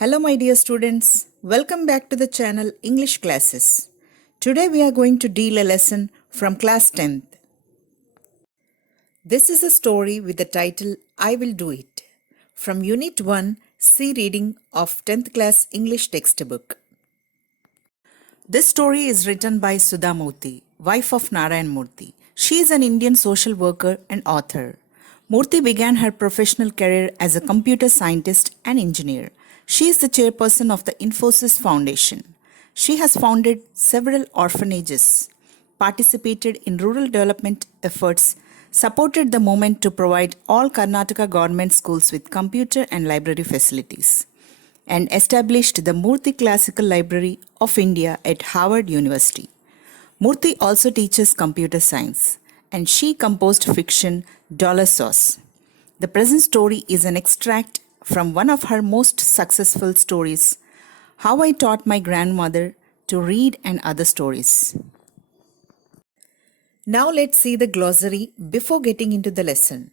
Hello my dear students, welcome back to the channel English Classes. Today we are going to deal a lesson from class 10th. This is a story with the title I Will Do It from Unit 1 C Reading of 10th class English textbook. This story is written by Sudha Murthy, wife of Narayan Murthy. She is an Indian social worker and author. Murthy began her professional career as a computer scientist and engineer. She is the chairperson of the Infosys Foundation. She has founded several orphanages, participated in rural development efforts, supported the movement to provide all Karnataka government schools with computer and library facilities, and established the Murthy Classical Library of India at Harvard University. Murthy also teaches computer science, and she composed fiction Dollar Sauce. The present story is an extract from one of her most successful stories, How I Taught My Grandmother to Read and Other Stories. Now let's see the glossary before getting into the lesson.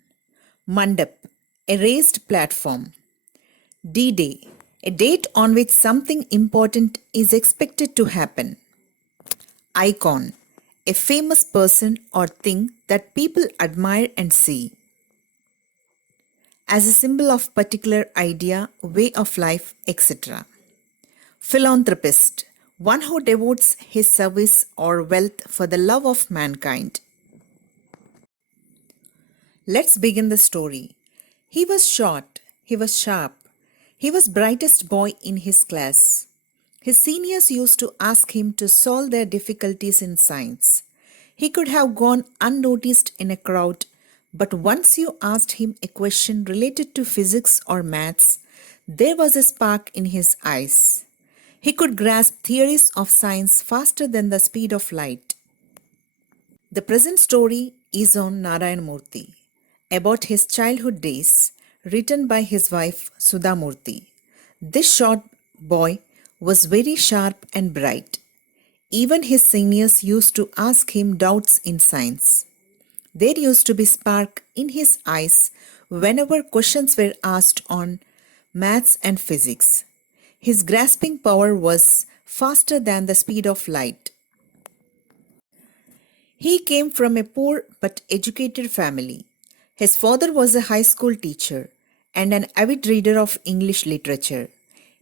Mandap, a raised platform. D-Day, a date on which something important is expected to happen. Icon, a famous person or thing that people admire and see. As a symbol of particular idea, way of life, etc. Philanthropist, one who devotes his service or wealth for the love of mankind. Let's begin the story. He was short, he was sharp, he was brightest boy in his class. His seniors used to ask him to solve their difficulties in science. He could have gone unnoticed in a crowd, but once you asked him a question related to physics or maths, there was a spark in his eyes. He could grasp theories of science faster than the speed of light. The present story is on Narayan Murthy, about his childhood days, written by his wife Sudha Murthy. This short boy was very sharp and bright. Even his seniors used to ask him doubts in science. There used to be spark in his eyes whenever questions were asked on maths and physics. His grasping power was faster than the speed of light. He came from a poor but educated family. His father was a high school teacher and an avid reader of English literature.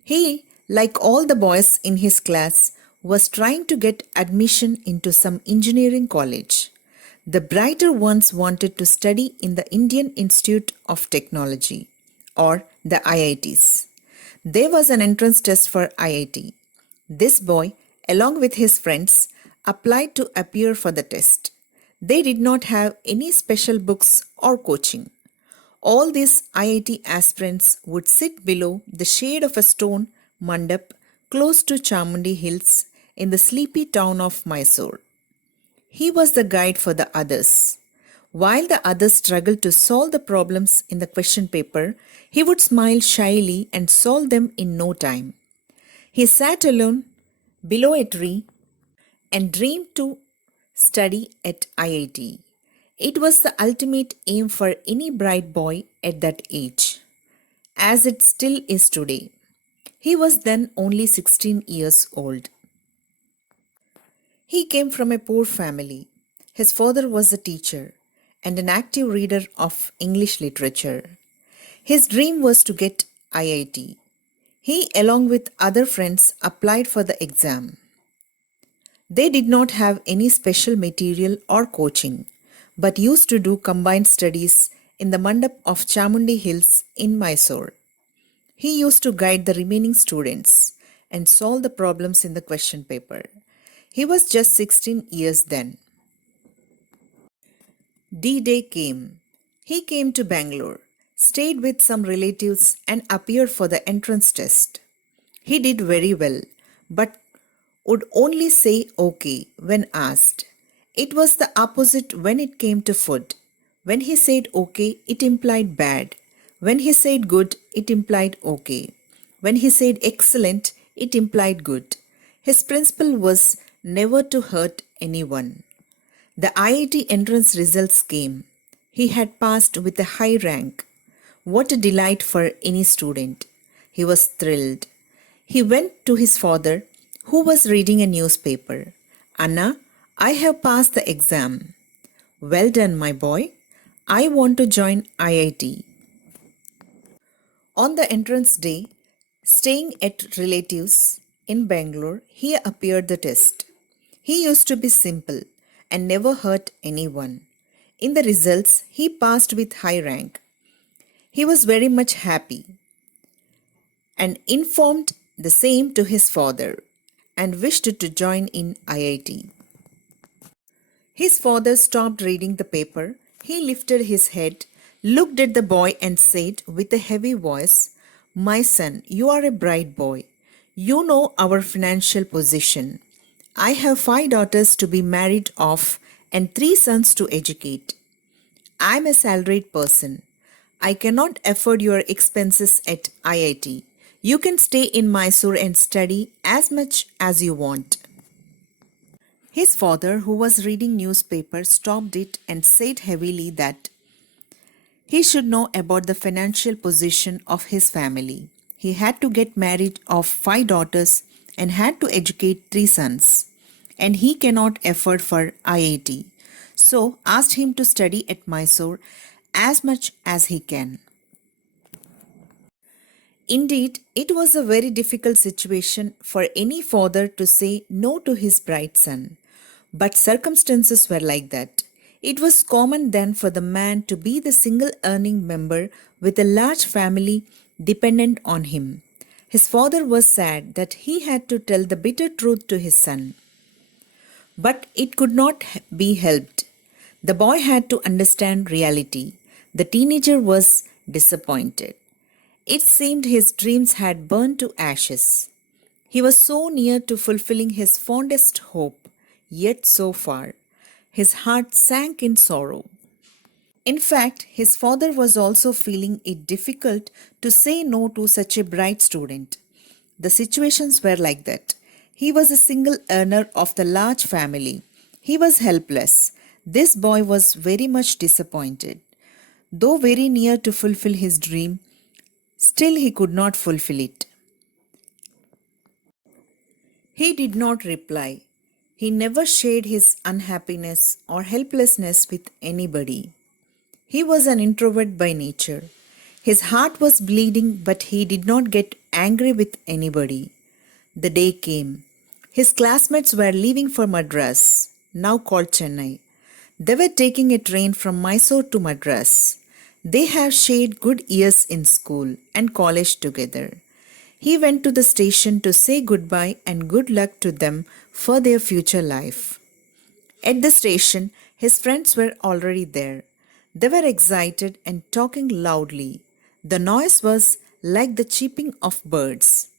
He, like all the boys in his class, was trying to get admission into some engineering college. The brighter ones wanted to study in the Indian Institute of Technology, or the IITs. There was an entrance test for IIT. This boy, along with his friends, applied to appear for the test. They did not have any special books or coaching. All these IIT aspirants would sit below the shade of a stone mandap close to Chamundi Hills in the sleepy town of Mysore. He was the guide for the others. While the others struggled to solve the problems in the question paper, he would smile shyly and solve them in no time. He sat alone below a tree and dreamed to study at IIT. It was the ultimate aim for any bright boy at that age, as it still is today. He was then only 16 years old. He came from a poor family. His father was a teacher and an active reader of English literature. His dream was to get IIT. He, along with other friends, applied for the exam. They did not have any special material or coaching, but used to do combined studies in the mandap of Chamundi Hills in Mysore. He used to guide the remaining students and solve the problems in the question paper. He was just 16 years then. D-Day came. He came to Bangalore, stayed with some relatives and appeared for the entrance test. He did very well, but would only say okay when asked. It was the opposite when it came to food. When he said okay, it implied bad. When he said good, it implied okay. When he said excellent, it implied good. His principle was never to hurt anyone. The IIT entrance results came. He had passed with a high rank. What a delight for any student. He was thrilled. He went to his father, who was reading a newspaper. Anna, I have passed the exam. Well done, my boy. I want to join IIT. On the entrance day, staying at relatives in Bangalore, he appeared the test. He used to be simple and never hurt anyone. In the results, he passed with high rank. He was very much happy and informed the same to his father and wished to join in IIT. His father stopped reading the paper. He lifted his head, looked at the boy, and said with a heavy voice, My son, you are a bright boy. You know our financial position. I have 5 daughters to be married off and 3 sons to educate. I am a salaried person. I cannot afford your expenses at IIT. You can stay in Mysore and study as much as you want. His father, who was reading newspaper, stopped it and said heavily that he should know about the financial position of his family. He had to get married of 5 daughters and had to educate 3 sons. And he cannot afford for IIT. So asked him to study at Mysore as much as he can. Indeed, it was a very difficult situation for any father to say no to his bright son. But circumstances were like that. It was common then for the man to be the single earning member with a large family dependent on him. His father was sad that he had to tell the bitter truth to his son. But it could not be helped. The boy had to understand reality. The teenager was disappointed. It seemed his dreams had burned to ashes. He was so near to fulfilling his fondest hope, yet so far. His heart sank in sorrow. In fact, his father was also feeling it difficult to say no to such a bright student. The situations were like that. He was a single earner of the large family. He was helpless. This boy was very much disappointed. Though very near to fulfill his dream, still he could not fulfill it. He did not reply. He never shared his unhappiness or helplessness with anybody. He was an introvert by nature. His heart was bleeding, but he did not get angry with anybody. The day came. His classmates were leaving for Madras, now called Chennai. They were taking a train from Mysore to Madras. They have shared good years in school and college together. He went to the station to say goodbye and good luck to them for their future life. At the station, his friends were already there. They were excited and talking loudly. The noise was like the chirping of birds.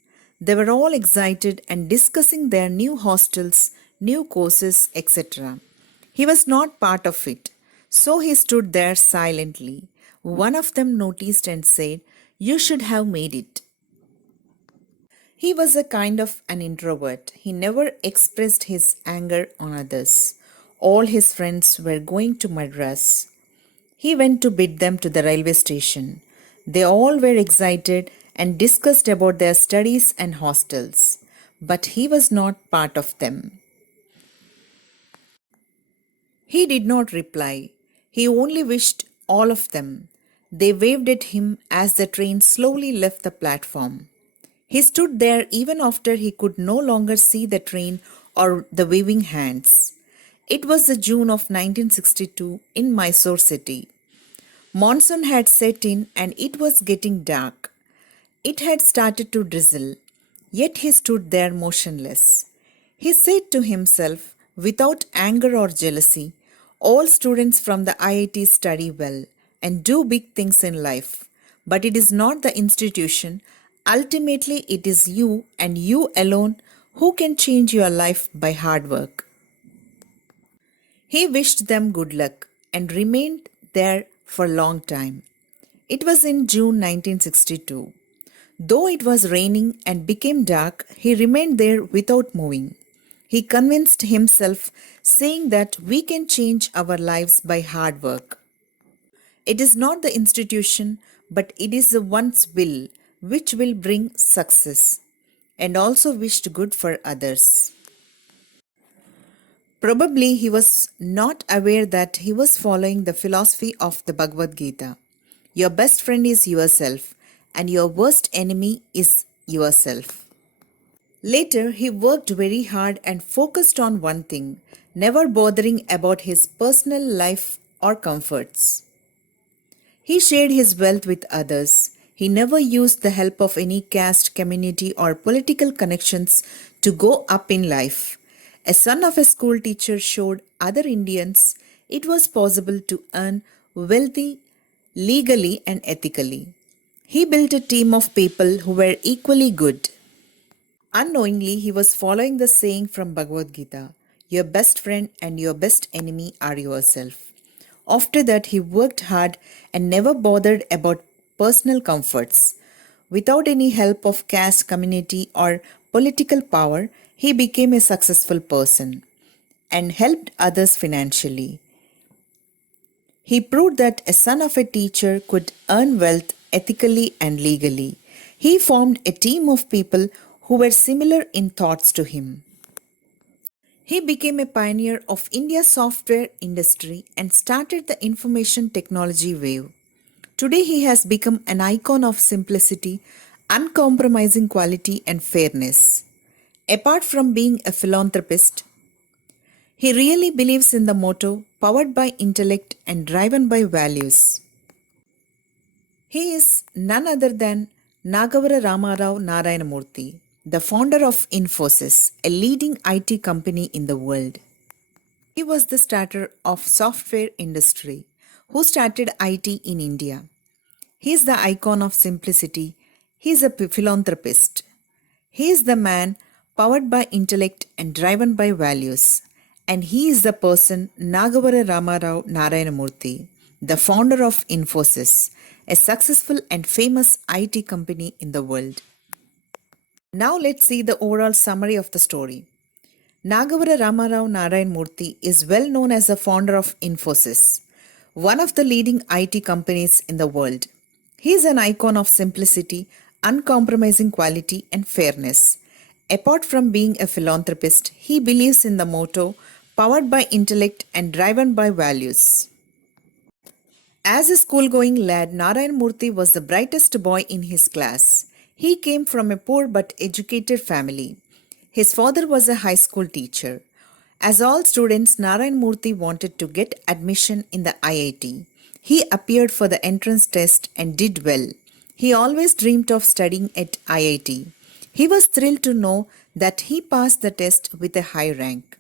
They were all excited and discussing their new hostels, new courses, etc. He was not part of it, so he stood there silently. One of them noticed and said, You should have made it. He was a kind of an introvert. He never expressed his anger on others. All his friends were going to Madras. He went to bid them to the railway station. They all were excited and discussed about their studies and hostels, but he was not part of them. He did not reply. He only wished all of them. They waved at him as the train slowly left the platform. He stood there even after he could no longer see the train or the waving hands. It was the June of 1962 in Mysore city. Monsoon had set in and it was getting dark. It had started to drizzle, yet he stood there motionless. He said to himself, without anger or jealousy, all students from the IIT study well and do big things in life, but it is not the institution. Ultimately, it is you and you alone who can change your life by hard work. He wished them good luck and remained there for a long time. It was in June 1962. Though it was raining and became dark, he remained there without moving. He convinced himself, saying that we can change our lives by hard work. It is not the institution, but it is the one's will which will bring success. and also wished good for others. Probably he was not aware that he was following the philosophy of the Bhagavad Gita. Your best friend is yourself, and your worst enemy is yourself. Later, he worked very hard and focused on one thing, never bothering about his personal life or comforts. He shared his wealth with others. He never used the help of any caste, community, or political connections to go up in life. A son of a school teacher showed other Indians it was possible to earn wealthy legally and ethically. He built a team of people who were equally good. Unknowingly, he was following the saying from Bhagavad Gita, your best friend and your best enemy are yourself. After that, he worked hard and never bothered about personal comforts. Without any help of caste, community, or political power, he became a successful person and helped others financially. He proved that a son of a teacher could earn wealth ethically and legally. He formed a team of people who were similar in thoughts to him. He became a pioneer of India's software industry and started the information technology wave. Today he has become an icon of simplicity, uncompromising quality and fairness. Apart from being a philanthropist, he really believes in the motto powered by intellect and driven by values. He is none other than Nagavara Ramarao Narayanamurthy, the founder of Infosys, a leading IT company in the world. He was the starter of software industry, who started IT in India. He is the icon of simplicity. He is a philanthropist. He is the man powered by intellect and driven by values. And he is the person Nagavara Ramarao Narayanamurthy, the founder of Infosys, a successful and famous IT company in the world. Now let's see the overall summary of the story. Nagavara Ramarao Narayanamurthy is well known as the founder of Infosys, one of the leading IT companies in the world. He is an icon of simplicity, uncompromising quality, and fairness. Apart from being a philanthropist, he believes in the motto powered by intellect and driven by values. As a school-going lad, Narayanamurthy was the brightest boy in his class. He came from a poor but educated family. His father was a high school teacher. As all students, Narayanamurthy wanted to get admission in the IIT. He appeared for the entrance test and did well. He always dreamed of studying at IIT. He was thrilled to know that he passed the test with a high rank.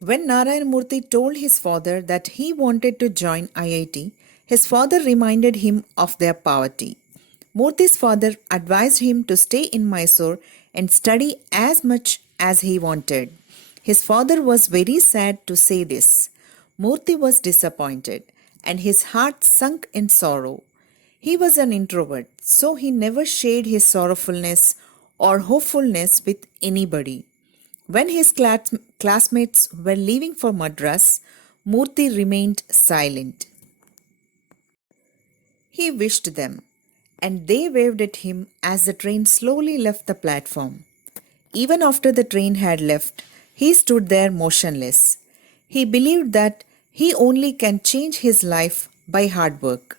When Narayanamurthy told his father that he wanted to join IIT, his father reminded him of their poverty. Murthy's father advised him to stay in Mysore and study as much as he wanted. His father was very sad to say this. Murthy was disappointed, and his heart sunk in sorrow. He was an introvert, so he never shared his sorrowfulness or hopefulness with anybody. When his classmates were leaving for Madras, Murthy remained silent. He wished them, and they waved at him as the train slowly left the platform. Even after the train had left, he stood there motionless. He believed that he only can change his life by hard work.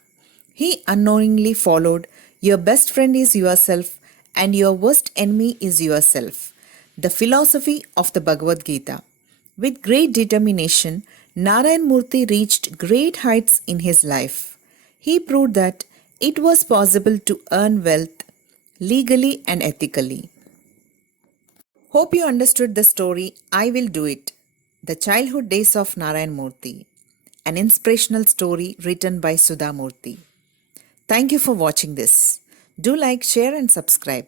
He unknowingly followed, your best friend is yourself and your worst enemy is yourself, the philosophy of the Bhagavad Gita. With great determination, Narayanamurthy reached great heights in his life. He proved that it was possible to earn wealth legally and ethically. Hope you understood the story I Will Do It, The Childhood Days of Narayanamurthy, an inspirational story written by Sudha Murthy. Thank you for watching this. Do like, share and subscribe.